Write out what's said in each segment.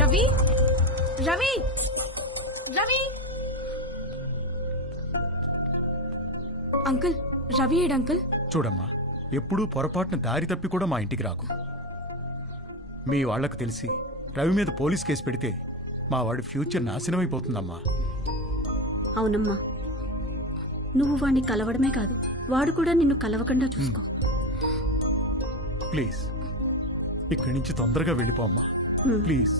Ravi Ravi Ravi uncle, Ravi ఏడు uncle? చూడమ్మా, ఎప్పుడూ పొరపాటున దారి తప్పి కూడా మా ఇంటికి రాకు. మీ వాళ్లకు తెలిసి రవి మీద పోలీస్ కేసు పెడితే మా వాడి ఫ్యూచర్ నాశనమైపోతుందమ్మా. అవునమ్మా, నువ్వు వాడిని కలవడమే కాదు, వాడు కూడా నిన్ను కలవకుండా చూసుకో. ప్లీజ్ ఇక్కడి నుంచి తొందరగా వెళ్ళిపోమ్మా, ప్లీజ్.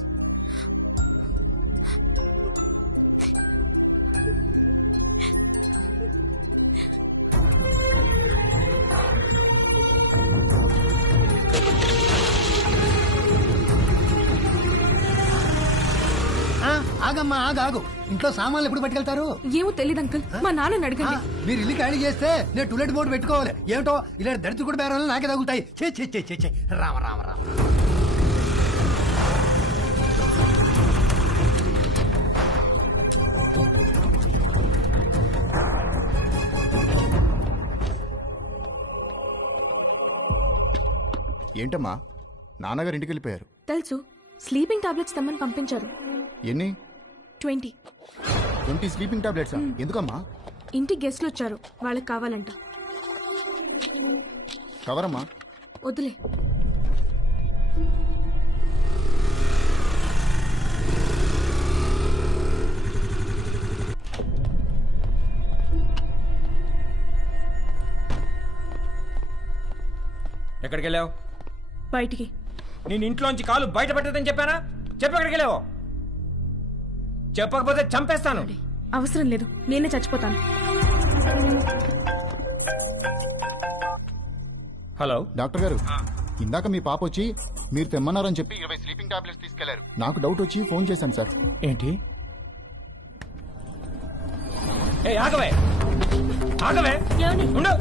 ఆగమ్మా, ఆగు. ఇంట్లో సామాన్లు ఎప్పుడు పట్టుకెళ్తారు? ఏమో తెలియదు అంకుల్, మా నాన్నని అడగండి. మీరు ఇల్లు ఖాళీ చేస్తే నేను టూలెట్ బోర్డు పెట్టుకోవాలి. ఏమిటో ఇలా దరిద్ర కూడా బేరాలు నాకే తగులుతాయి. చే రామ రామ రామ. ఏంటమ్మా, నాన్నగారు ఇంటికి వెళ్ళిపోయారు? తెలుసు, స్లీపింగ్ టాబ్లెట్స్ తెమ్మని పంపించారు. ఎన్ని? 20. 20 స్లీపింగ్ టాబ్లెట్స్? ఎందుకమ్మా? ఇంటికి గెస్ట్లు వచ్చారు, వాళ్ళకి కావాలంట. కవరమ్మా. వద్దులే. ఎక్కడికి వెళ్ళావు? బయటికి. నేను ఇంట్లోంచి కాలు బయట పెట్టదని చెప్పానా? చెప్పు, ఎక్కడికి వెళ్ళావు? చెప్పకపోతే చంపేస్తాను. అవసరం లేదు, నేనే చచ్చిపోతాను. హలో డాక్టర్ గారు, ఇందాక మీ పాప వచ్చి మీరు తెమ్మన్నారని చెప్పి 20 స్లీపింగ్ టాబ్లెట్స్ తీసుకెళ్లారు. నాకు డౌట్ వచ్చి ఫోన్ చేశాను సార్. ఏంటి? ఆగవే ఉండు.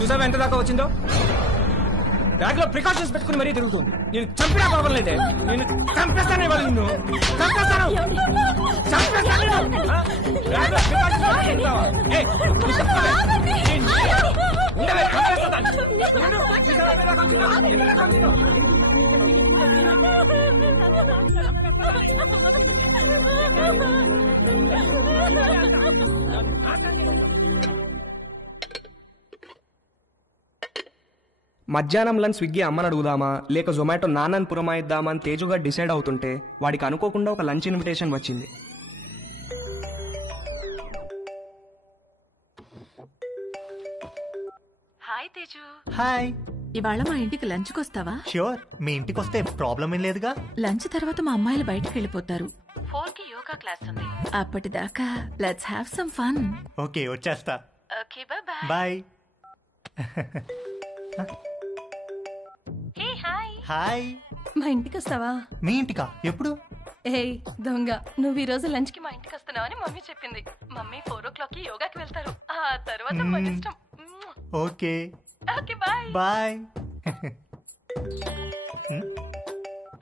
చూసావా ఎంత దాకా వచ్చిందో? బ్యాగ్ లో ప్రికాషన్స్ పెట్టుకుని మరీ తిరుగుతుంది. నేను చంపినా పాపం లేదే, నేను చంపేస్తాను. ఇవాళ నిన్ను చంపేస్తాను. మధ్యాహ్నం లంచ్ స్విగ్గీ అమ్మని అడుగుదామా లేక జొమాటో నాన్నని పురమాయిద్దామా అని తేజుగా డిసైడ్ అవుతుంటే వాడికి అనుకోకుండా ఒక లంచ్ ఇన్విటేషన్ వచ్చింది. హాయ్ తేజు. హాయ్. ఇవాళ మా ఇంటికి లంచ్కి వస్తావా? ష్యూర్, మీ ఇంటికి వస్తే ప్రాబ్లం ఏం లేదుగా. లంచ్ తర్వాత మా అమ్మాయిలు బయటకు వెళ్ళిపోతారు. 4కి యోగా క్లాస్ ఉంది. అప్పటిదాకా let's have some fun. Okay, వచ్చేస్తా. Okay, bye bye. Hey hi. Hi. మా ఇంటికి వస్తావా? మీ ఇంటికా? ఎప్పుడు? ఏయ్ దొంగ, నువ్వు ఈ రోజు లంచ్ కి మా ఇంటికి వస్తున్నావని మమ్మీ చెప్పింది. మమ్మీ 4 o'clockకి యోగాకి వెళ్తారు. ఆ తర్వాత మన ఇష్టం. Okay okay, bye bye.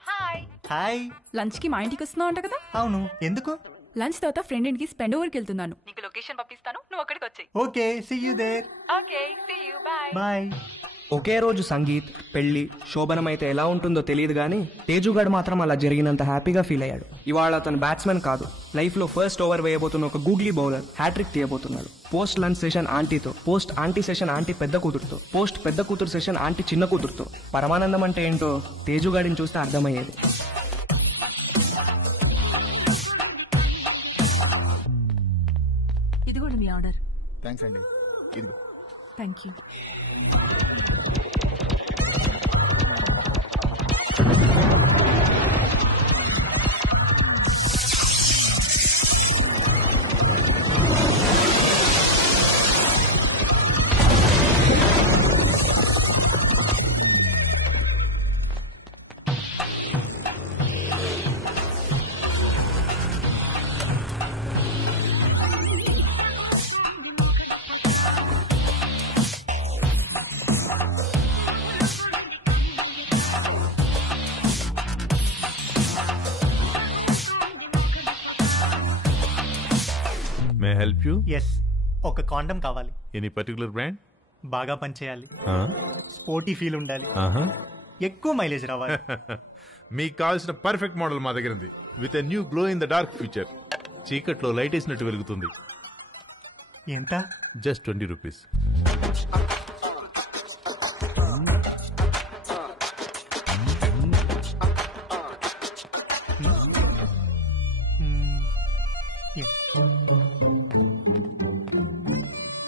Hi. Hi. Lunch కి మా ఇంటికి వస్తున్నావు అంట కదా? అవును, ఎందుకు? లంచ్ తర్వాత ఫ్రెండ్ ఇంటికి స్పెండ్ ఓవర్కి వెళ్తున్నాను. నీకు లొకేషన్ పంపిస్తాను, నువ్వు అక్కడికి వచ్చేయ్. Okay, see you there. Okay, see you, bye bye. ఒకే రోజు సంగీత్, పెళ్లి, శోభనం అయితే ఎలా ఉంటుందో తెలియదు కానీ తేజుగాడు మాత్రం అలా జరిగినంత హ్యాపీగా ఫీల్ అయ్యాడు. ఇవాళ అతను బ్యాట్స్మెన్ కాదు, లైఫ్ లో ఫస్ట్ ఓవర్ వేయబోతున్న ఒక గూగ్లీ బౌలర్ హ్యాట్రిక్ తీయబోతున్నాడు. పోస్ట్ లంచ్ సెషన్ ఆంటీతో, పోస్ట్ ఆంటీ సెషన్ ఆంటీ పెద్ద కూతురుతో, పోస్ట్ పెద్ద కూతురు సెషన్ ఆంటీ చిన్న కూతురుతో. పరమానందం అంటే ఏంటో తేజుగాడిని చూస్తే అర్థమయ్యేది. ఇదిగోండి మీ ఆర్డర్. థ్యాంక్స్ అండి. ఇదిగో. Thank you. May help you? Yes, ఒక కాండం కావాలి. Any particular brand? బాగా పనిచేయాలి, స్పోర్టీ ఫీల్ ఉండాలి, ఎక్కువ మైలేజ్ రావాలి. మీకు కావాల్సిన పర్ఫెక్ట్ మోడల్ మా దగ్గర ఉంది. With a new glow in the dark feature. చీకట్లో లైట్ వేసినట్టు వెలుగుతుంది. ఎంత? Just 20 rupees.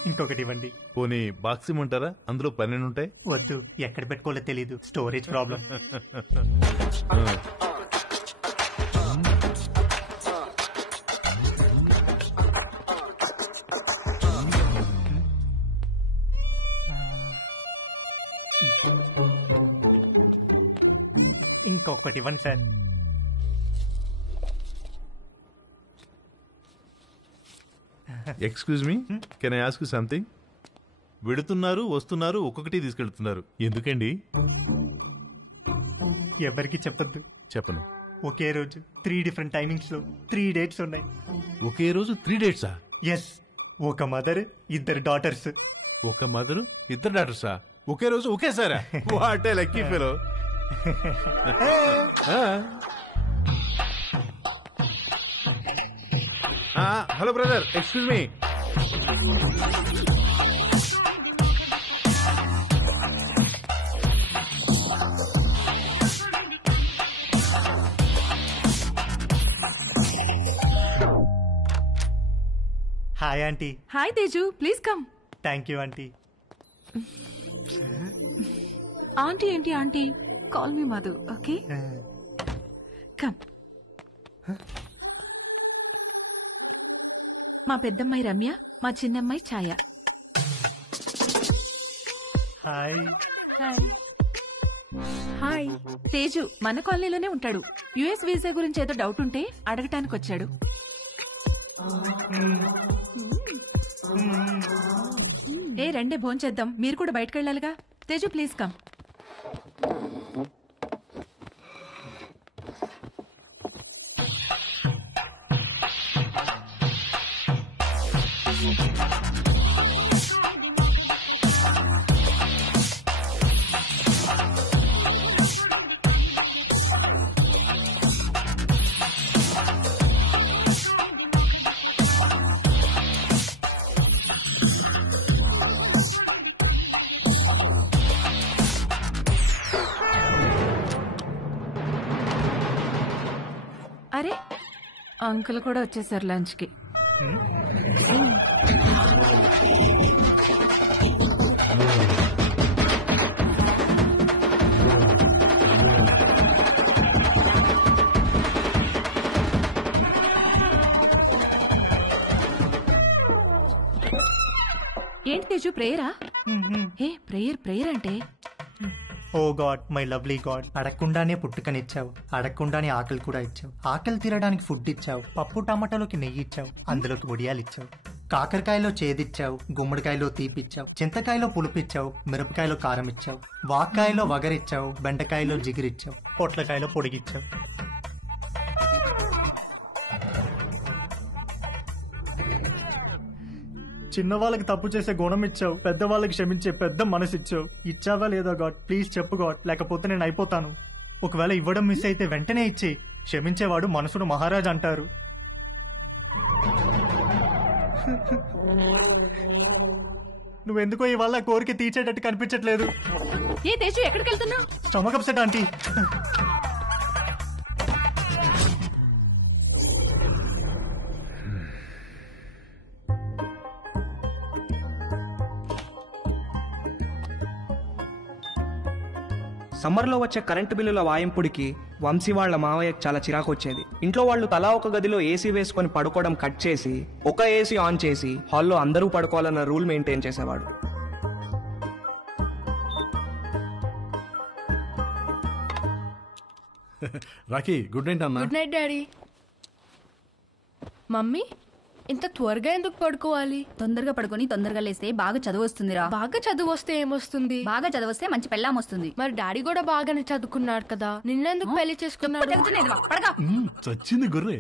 ఇంకొకటి ఇవ్వండి. పోనీ బాక్స్ ఇమ్మంటారా? అందులో 12 ఉంటాయి. వద్దు, ఎక్కడ పెట్టుకోవాలో తెలీదు, స్టోరేజ్ ప్రాబ్లం. ఇంకొకటి ఇవ్వండి sir. Excuse me, can I ask you something? వెడుతున్నారు, వస్తున్నారు, ఒక్కొక్కటి తీసుకెళ్తున్నారు, ఎందుకండి? ఎవరికి చెప్పద్దు. చెప్పను. ఒకే రోజు 3 డిఫరెంట్ టైమింగ్స్ లో 3 డేట్స్ ఉన్నాయి. ఒకే రోజు 3 డేట్సా? ఎస్, ఒక మదర్, 2 డాటర్స్. ఒక మదరు, 2 డాటర్సా? ఒకే రోజు ఒకేసారా? What a lucky fellow. Hello brother, excuse me. Hi aunty. Hi Teju, please come. Thank you aunty. Aunty ఏంటి aunty? Call me Madhu, okay? Come. మా పెద్దమ్మాయి రమ్య, మా చిన్నమ్మాయి Chaya. Hi. Hi. Hi. Teju మన కాలనీలోనే ఉంటాడు. యుఎస్ వీసా గురించి ఏదో డౌట్ ఉంటే అడగటానికి వచ్చాడు. ఏ రండే భోంచేద్దాం, మీరు కూడా బయటకు వెళ్ళాలిగా. Teju please come. అరే, అంకుల్ కూడా వచ్చేసారు లంచ్ కి. ఏంటి తేజు, ప్రేయరా? ఏ ప్రేయర్ అంటే? ఓ గాడ్, మై లవ్లీ గాడ్, అడగకుండానే పుట్టుకనిచ్చావు, అడగకుండానే ఆకలి కూడా ఇచ్చావు, ఆకలి తీరడానికి ఫుడ్ ఇచ్చావు, పప్పు టమాటాలోకి నెయ్యి ఇచ్చావు, అందులోకి వడియాలు ఇచ్చావు, కాకరకాయలో చేదిచ్చావు, గుమ్మడికాయలో తీపిచ్చావు, చింతకాయలో పులుపిచ్చావు, మిరపకాయలో కారం ఇచ్చావు, వాక్కాయలో వగరిచ్చావు, బెండకాయలో జిగిరిచ్చావు, పొట్లకాయలో పొడిగిచ్చావు. చిన్నవాళ్ళకి తప్పు చేసే గుణం ఇచ్చావు, పెద్దవాళ్ళకి క్షమించే పెద్ద మనసు ఇచ్చావు. ఇచ్చావా లేదా గాడ్? ప్లీజ్ చెప్పు గాడ్, లేకపోతే నేను అయిపోతాను. ఒకవేళ ఇవ్వడం మిస్ అయితే వెంటనే ఇచ్చి, క్షమించేవాడు మనసును మహారాజ్ అంటారు. నువ్వెందుకో ఇవాళ కోరిక తీర్చేటట్టు కనిపించట్లేదు. ఏ తేజు, ఎక్కడికి వెళ్తున్నావు? Stomach upset aunty. సమ్మర్లో వచ్చే కరెంటు బిల్లుల వాయింపుడికి వంశీ వాళ్ళ మావయ్యకు చాలా చిరాకు వచ్చేది. ఇంట్లో వాళ్ళు తలా ఒక గదిలో ఏసీ వేసుకొని పడుకోవడం కట్ చేసి ఒక ఏసీ ఆన్ చేసి హాల్లో అందరూ పడుకోవాలన్న రూల్ మెయింటైన్ చేసేవాడు. రాఖీ, గుడ్ నైట్ అన్న. Good night daddy. మమ్మీ, ఇంత త్వరగా ఎందుకు పడుకోవాలి? తొందరగా పడుకొని తొందరగా లేస్తే బాగా చదువు వస్తుందిరా. బాగా చదువు వస్తే ఏమొస్తుంది? బాగా చదివస్తే మంచి పెళ్ళాం వస్తుంది. మరి డాడీ కూడా బాగానే చదువుకున్నాడు కదా, నిన్నెందుకు పెళ్లి చేసుకున్నాడు? చచ్చింది గుర్రే.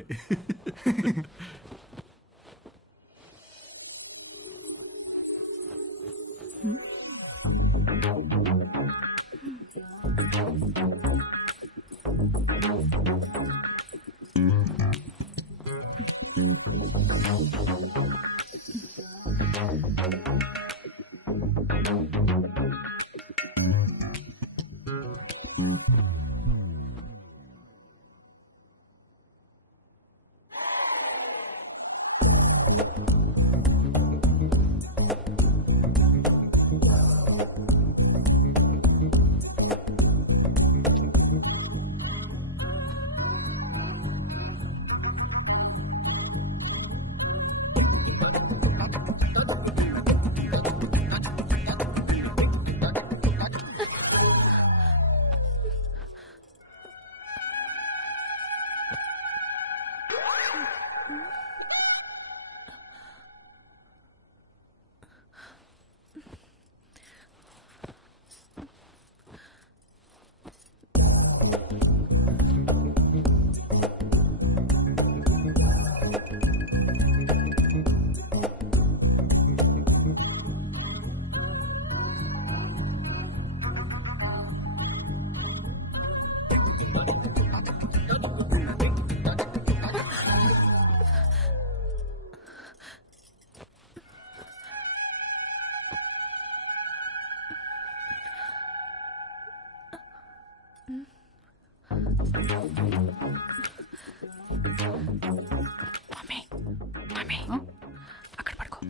అక్కడ పడుకో.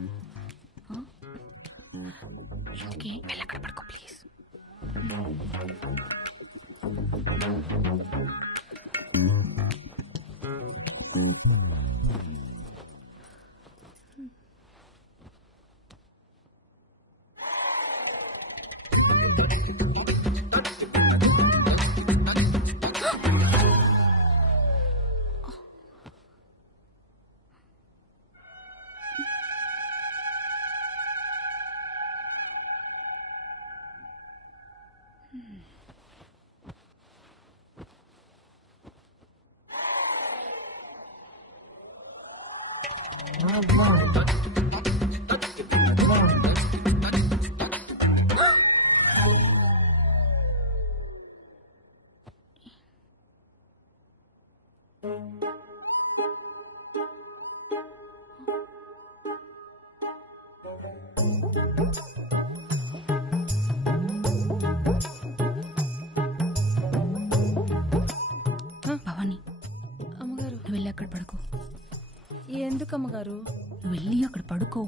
ఇంటికి వెళ్ళి అక్కడ పడుకో ప్లీజ్. భవాని, అమ్మగారు నువ్వు వెళ్ళి అక్కడ పడుకో. ఎందుకు అమ్మగారు? నువ్వు వెళ్ళి అక్కడ పడుకో.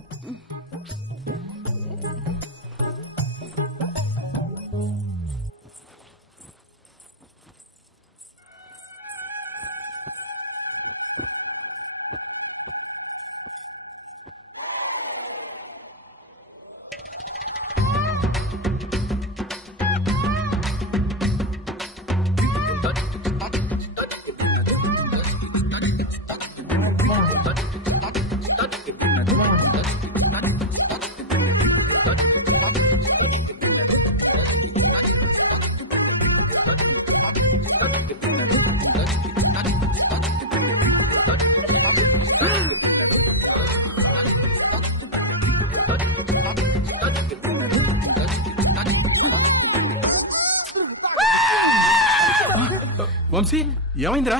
వంశీ ఏమైందిరా?